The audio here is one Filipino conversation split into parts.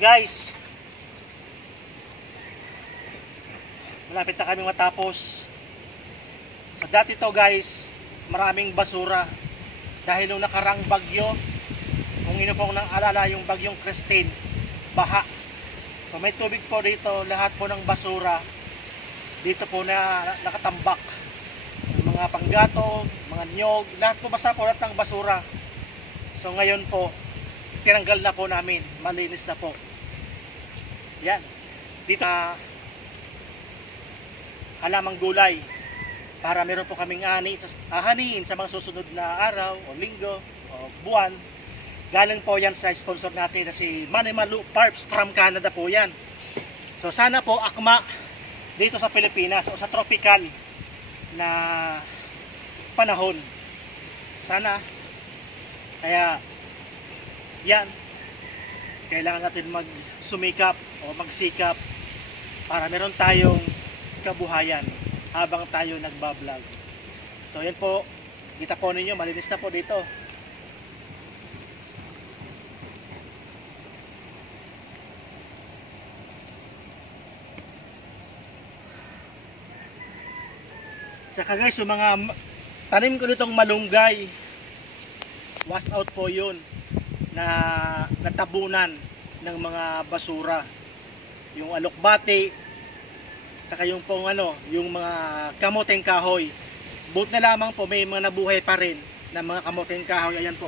Guys, malapit na kami matapos. So, dati to guys, maraming basura dahil nung nakarang bagyo, kung ino pong nang alala yung bagyong Christine, baha. So, may tubig po dito, lahat po ng basura dito po na nakatambak, mga panggatong, mga niyog, lahat po, basta po lahat ng basura. So ngayon po tinanggal na po namin, malinis na po. Yan dito halamang gulay para meron po kaming ahanin sa mga susunod na araw o linggo o buwan. Galing po yan sa sponsor natin na si Manimalu Farms from Canada po yan. So sana po akma dito sa Pilipinas o sa tropical na panahon. Sana. Kaya yan, kailangan natin magsumikap o magsikap para meron tayong kabuhayan habang tayo nagbablog. So yan po, kita po ninyo, malinis na po dito. Saka guys, yung mga tanim ko nitong malunggay, wash out po yun na natabunan ng mga basura, yung alokbati, saka yung pong yung mga kamoteng kahoy. Buti na lamang po may mga nabuhay pa rin na mga kamoteng kahoy. Ayan po,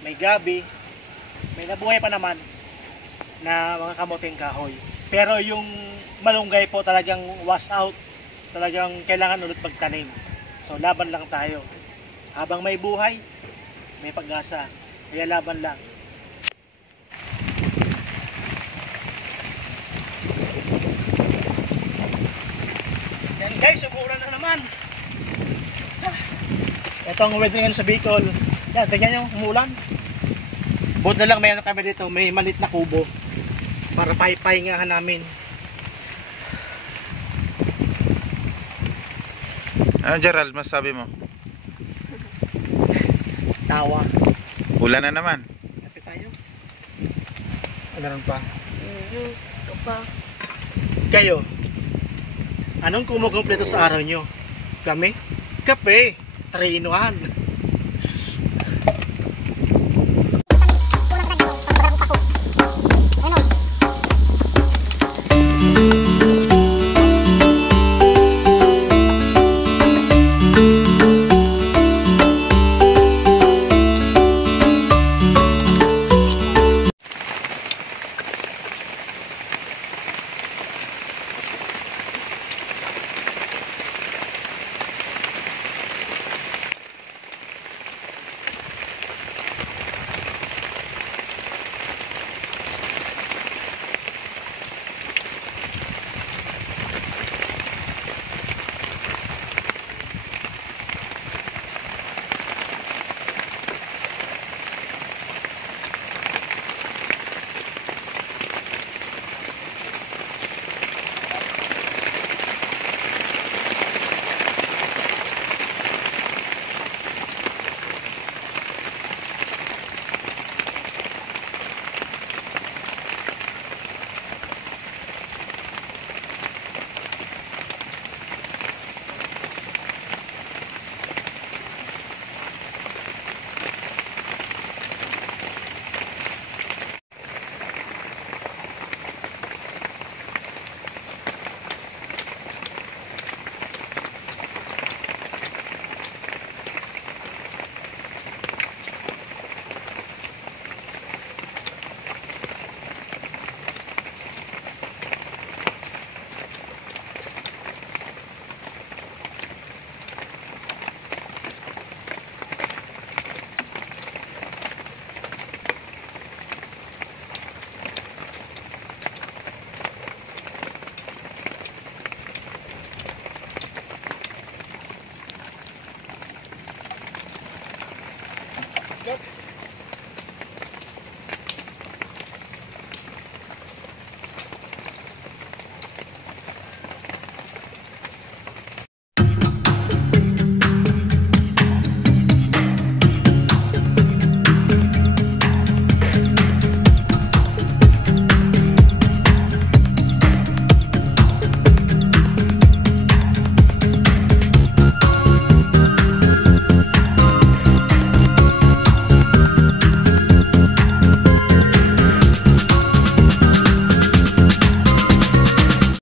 may gabi, may nabuhay pa naman na mga kamoteng kahoy. Pero yung malunggay po talagang wash out, talagang kailangan ulit magtanim. So laban lang tayo. Habang may buhay, may pag-asa. Kaya laban lang. Yan guys, umuulan na naman. Ito ang weather ngayon sa Bicol. Yan, tingnan nyo, umuulan. Buti na lang may kami dito, may malit na kubo para pahingahan namin. Ano Gerald, masabi mo? Tawa. Ulan na naman. Kapit tayo. Meron pa. Kayo, anong kumukumpleto sa araw nyo? Kami? Kape. 3-in-1.